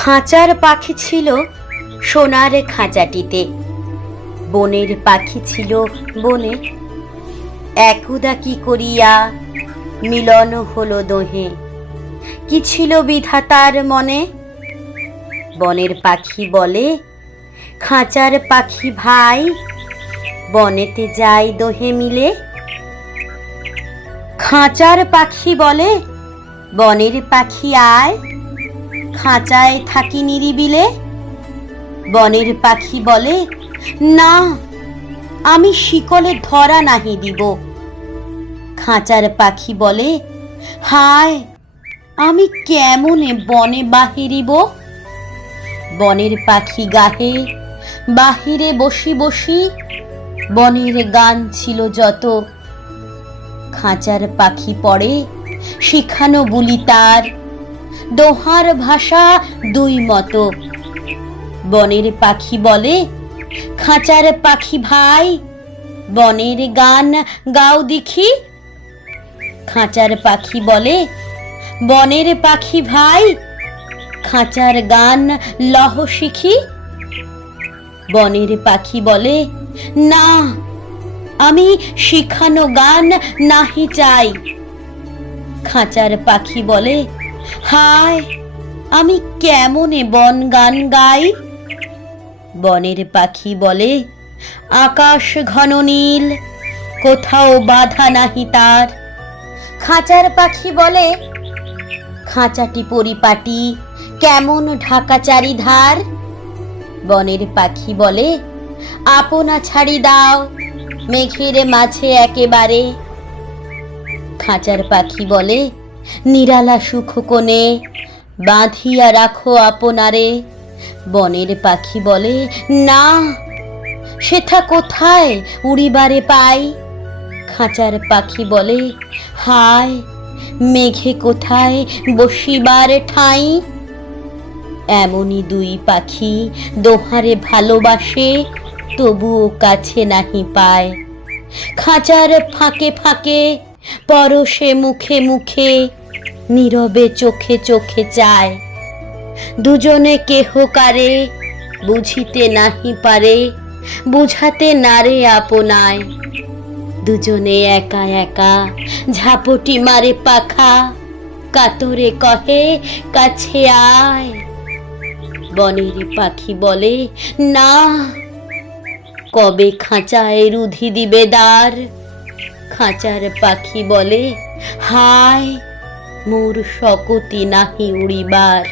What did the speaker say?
খাঁচার পাখি ছিল সোনার খাঁচাটিতে, বনের পাখি ছিল বনে। একদা কি করিয়া মিলন হলো দোহে, কি ছিল বিধাতার মনে। বনের পাখি বলে, খাঁচার পাখি ভাই, বনেতে যাই দোহে মিলে। খাঁচার পাখি বলে, বনের পাখি আয়, খাঁচায় থাকি নিরিবিলে। বনের পাখি বলে, না, আমি শিকলে ধরা নাহি দিব। খাঁচার পাখি বলে, হায়, আমি কেমনে বনে বাহিরিব। বনের পাখি গাহে, বাহিরে বসি বসি, বনের গান ছিল যত। খাঁচার পাখি পড়ে শিখানো বুলি তার, দোহার ভাষা দুই মতো। বনের পাখি বলে, খাঁচার পাখি ভাই, বনের গান গাও দেখি। খাঁচার পাখি বলে, বনের পাখি ভাই, খাঁচার গান লহ শিখি। বনের পাখি বলে, না, আমি শিখানো গান নাহি চাই। খাঁচার পাখি বলে, হায়, আমি কেমনে বন গান গাই। বনের পাখি বলে, আকাশ ঘন নীল, কোথাও বাধা নাহি তার। খাঁচার পাখি বলে, খাঁচাটি পরিপাটি, কেমন ঢাকা চারিধার। বনের পাখি বলে, আপনা ছাড়ি দাও, মেঘের মাঝে একেবারে। খাঁচার পাখি বলে, নিরালা সুখ কোণে, বাঁধিয়া রাখো আপনারে। বনের পাখি বলে, না, সেথা কোথায় উড়িবারে পাই। খাঁচার পাখি বলে, হায়, মেঘে কোথায় বসিবার ঠাঁই। এমনই দুই পাখি দোহারে ভালোবাসে, তবুও কাছে নাহি পায়। খাঁচার ফাঁকে ফাঁকে, পরশে মুখে মুখে, নীরবে চোখে চোখে চায়। দুজনে কেহ কারে বুঝিতে নাহি পারে, বুঝাতে নারে আপনায়। দুজনে একা একা ঝাপটি মারে পাখা, কাতরে কহে কাছে আয়। বনের পাখি বলে, না, কবে খাঁচায় রুধি দিবে দ্বার। খাঁচার পাখি বলে, হায়, মোর শকতি নাহি উড়িবার।